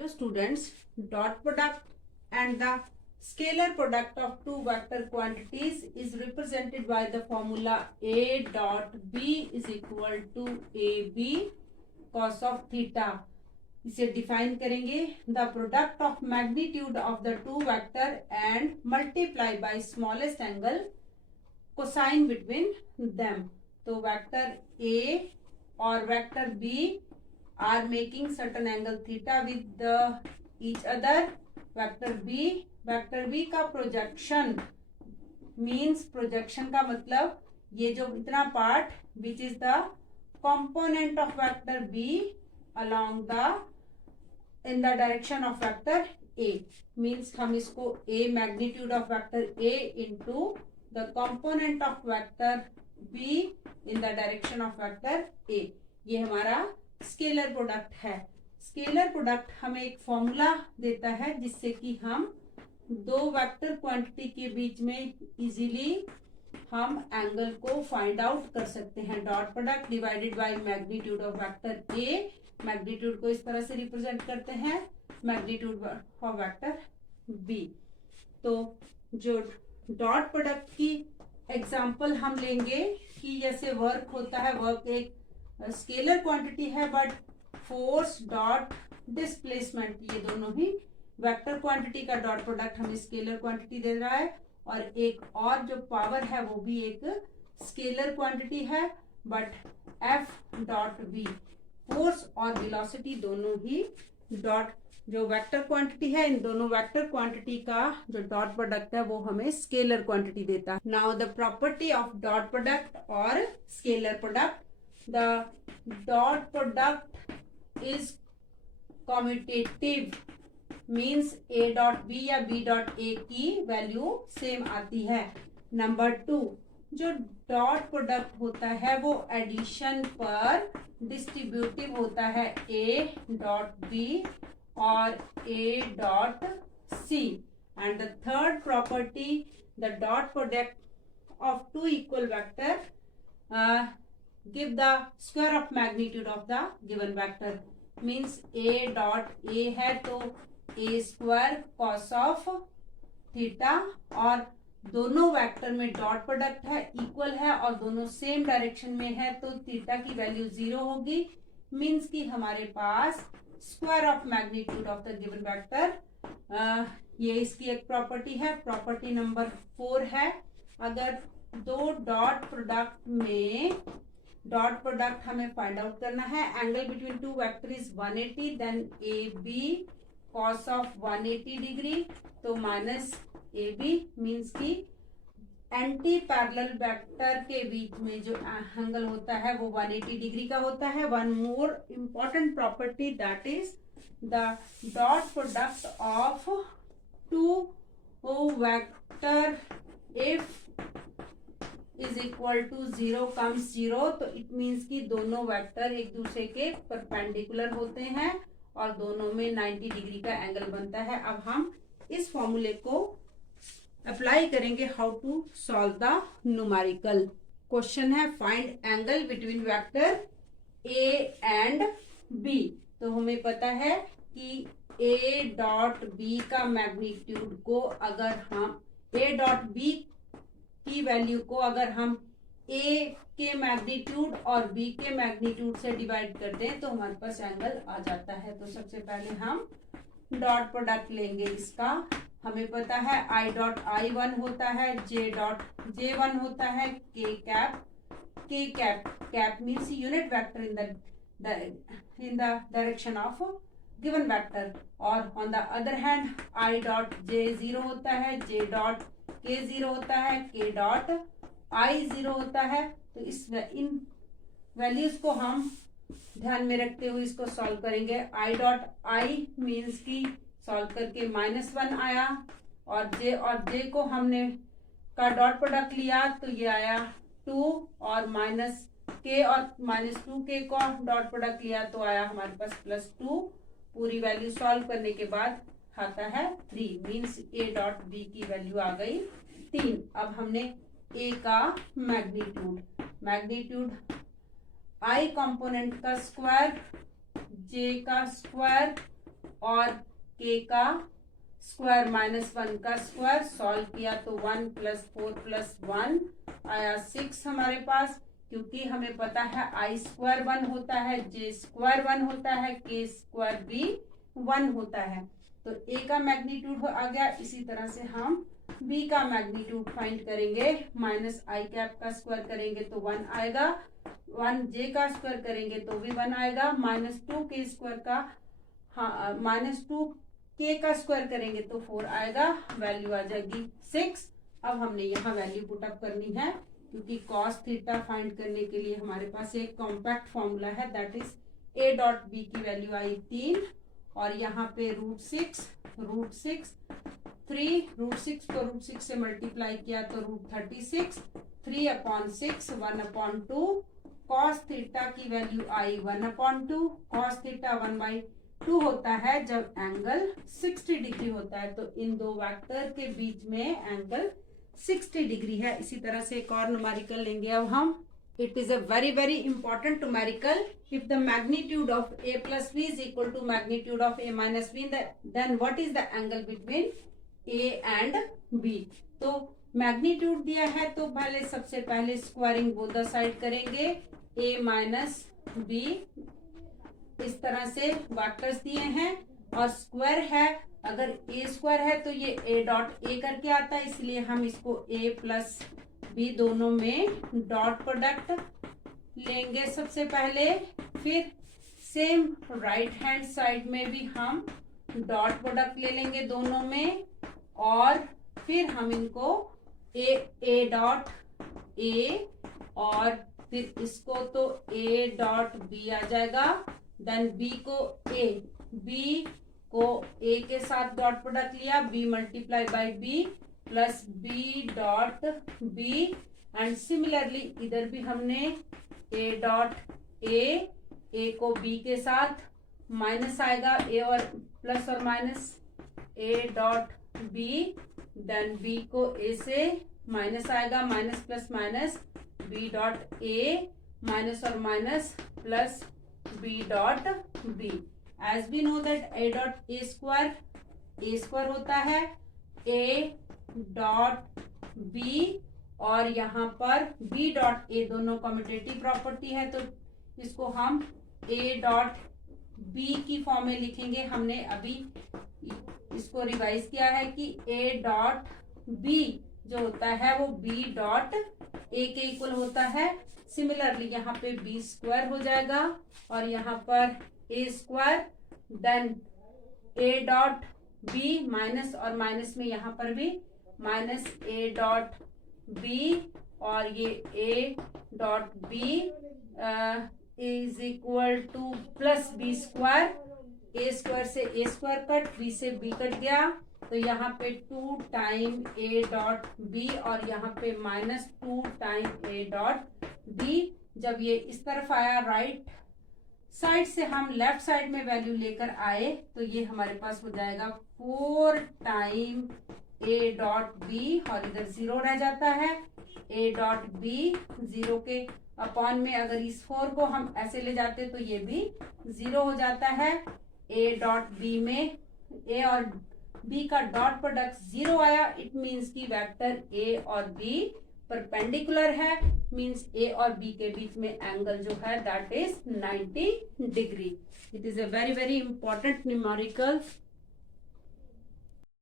Hello students, dot product and the scalar product of two vector quantities is represented by the formula A dot B is equal to AB cos of theta. इसे define करेंगे the product of magnitude of the two vector and multiply by smallest angle cosine between them. तो vector A और vector B are making certain angle theta with the each other. Vector B का projection means projection का मतलब ये जो इतना part which is the component of vector B along the in the direction of vector A means हम इसको A magnitude of vector A into the component of vector B in the direction of vector A. ये हमारा scalar product है. Scalar product हमें एक formula देता है जिससे कि हम दो वेक्टर क्वांटिटी के बीच में इजीली हम एंगल को फाइंड आउट कर सकते हैं. Dot product divided by magnitude of vector A. Magnitude को इस तरह से रिप्रेजेंट करते हैं मैग्नीट्यूड ऑफ वेक्टर बी. तो जो डॉट प्रोडक्ट की एग्जांपल हम लेंगे कि जैसे वर्क होता है, वर्क एक स्केलर क्वांटिटी है बट फोर्स डॉट डिस्प्लेसमेंट ये दोनों ही वेक्टर क्वांटिटी का डॉट प्रोडक्ट हमें स्केलर क्वांटिटी दे रहा है. और एक और जो पावर है वो भी एक स्केलर क्वांटिटी है but F dot B force और वेलोसिटी दोनों ही डॉट जो वेक्टर क्वांटिटी है, इन दोनों वेक्टर क्वांटिटी का जो डॉट प्रोडक्ट है वो हमें स्केलर क्वांटिटी देता है. Now the property of dot product और scalar product. The dot product is commutative means A dot B या B dot A की वैल्यू सेम आती है. नंबर 2, जो डॉट प्रोडक्ट होता है वो एडिशन पर डिस्ट्रीब्यूटिव होता है A डॉट B और A dot C. And the third property, the dot product of two equal vector give the square of magnitude of the given vector means A dot A है तो A square cos of theta. और दोनों vector में dot product है, equal है और दोनों same direction में है तो थीटा की वैल्यू 0 होगी. मीन्स कि हमारे पास square of magnitude of the given vector ये इसकी एक प्रॉपर्टी है. प्रॉपर्टी नंबर 4 है, अगर दो डॉट प्रोडक्ट में डॉट प्रोडक्ट हमें फाइंड आउट करना है. Angle between two vector is 180 then A B cos of 180 degree तो माइनस ए बी मीन्स की एंटी पैरेलल वेक्टर के बीच में जो एंगल होता है वो 180 डिग्री का होता है. One more important property that is the dot product of two vector if is equal to 0 comes 0 तो इट मीन्स कि दोनों वेक्टर एक दूसरे के परपेंडिकुलर होते हैं और दोनों में 90 डिग्री का एंगल बनता है. अब हम इस फॉर्मूले को अप्लाई करेंगे how to solve the numerical. Question है find angle between vector A and B. तो हमें पता है कि ए डॉट बी का मैग्नीट्यूड को अगर हम ए डॉट बी की वैल्यू को अगर हम A के मैग्नीट्यूड और B के मैग्नीट्यूड से डिवाइड करते हैं तो हमारे पास एंगल आ जाता है. तो सबसे पहले हम डॉट प्रोडक्ट लेंगे इसका. हमें पता है I डॉट I1 होता है, J डॉट J1 होता है, K cap means unit vector in the direction of given vector. और on the other hand I dot J0 होता है, J डॉट K 0 होता है, K डॉट I 0 होता है. तो इन वैल्यूज को हम ध्यान में रखते हुए इसको सॉल्व करेंगे. I डॉट I मीन्स की सॉल्व करके -1 आया और J को हमने का डॉट प्रोडक्ट लिया तो ये आया 2 और माइनस K और -2K को डॉट प्रोडक्ट लिया तो आया हमारे पास +2. पूरी वैल्यू सॉल्व करने के बाद आता है 3 मीन्स A डॉट B की वैल्यू आ गई 3. अब हमने A का मैग्नीट्यूड I कंपोनेंट का स्क्वायर, J का स्क्वायर और k का स्क्वायर माइनस 1 का स्क्वायर, सॉल्व किया तो 1 + 4 + 1 आया 6 हमारे पास। क्योंकि हमें पता है i स्क्वायर 1 होता है, j स्क्वायर 1 होता है, k स्क्वायर भी 1 होता है। तो a का मैग्नीट्यूड आ गया। इसी तरह से हम b का मैग्नीट्यूड फाइंड करेंगे। माइनस आई कैप का स्क्वायर करेंगे तो 1 आएगा, 1 j का स्क्वायर करेंगे तो भी 1 आएगा, -2k स्क्वायर का -2k का स्क्वायर करेंगे तो 4 आएगा, वैल्यू आ जाएगी 6। अब हमने यहाँ वैल्यू पुट अप करनी है, क्योंकि cos थीटा फाइंड करने के लिए हमारे पास एक कॉम्पैक्ट फॉर्मूला है, दैट इज a.b की वैल्यू आई 3 और यहाँ पे √6 3 √6 को √6 से मल्टीप्लाई किया तो √36 3/6 1/2 cos थीटा की वैल्यू आई 1/2 cos थीटा 1/2 होता है जब एंगल 60 डिग्री होता है। तो इन दो वेक्टर के बीच में एंगल 60 डिग्री है। इसी तरह से एक और न्यूमेरिकल लेंगे अब हम। It is a very important numerical. If the magnitude of a + b is equal to magnitude of a - b, then what is the angle between a and b। तो मैग्नीट्यूड दिया है तो पहले सबसे पहले स्क्वायरिंग बोथ द साइड करेंगे, a - b इस तरह से वेक्टर्स दिए हैं और स्क्वायर है, अगर a स्क्वायर है तो ये a.a करके आता है, इसलिए हम इसको a + b दोनों में डॉट प्रोडक्ट लेंगे सबसे पहले। फिर सेम राइट हैंड साइड में भी हम डॉट प्रोडक्ट ले लेंगे दोनों में, और फिर हम इनको a.a और फिर इसको तो a.b आ जाएगा, देन b को a के साथ डॉट प्रोडक्ट लिया, b × b plus b.b and similarly इधर भी हमने a को b के साथ माइनस आएगा, a और प्लस और माइनस a.b, देन b को a से माइनस आएगा, minus plus minus b.a minus और minus plus b.b। As we know that a.a square होता है a.b और यहाँ पर b.a दोनों कम्यूटेटिव प्रॉपर्टी है, तो इसको हम a.b की फॉर्म में लिखेंगे। हमने अभी इसको रिवाइज किया है कि a.b जो होता है वो b.a के इक्वल होता है। सिमिलरली यहाँ पे b स्क्वायर हो जाएगा और यहाँ पर a square, then a.b minus और माइनस में यहाँ पर भी माइनस a.b और ये a.b is equal to plus b square, a square से a स्क्वायर कट, b से b कट गया, तो यहाँ पे 2 टाइम a.b और यहाँ पे -2 टाइम a.b। जब ये इस तरफ आया राइट साइड से हम लेफ्ट साइड में वैल्यू लेकर आए तो ये हमारे पास हो जाएगा 4 टाइम a.b और इधर 0 रह जाता है, a.b 0 के अपॉन में अगर इस 4 को हम ऐसे ले जाते तो ये भी 0 हो जाता है। a.b में a और b का डॉट प्रोडक्ट 0 आया, इट मीन्स की वेक्टर a और b परपेंडिकुलर है, मीन्स a और b के बीच में एंगल जो है that is 90 degree. It is a very important numerical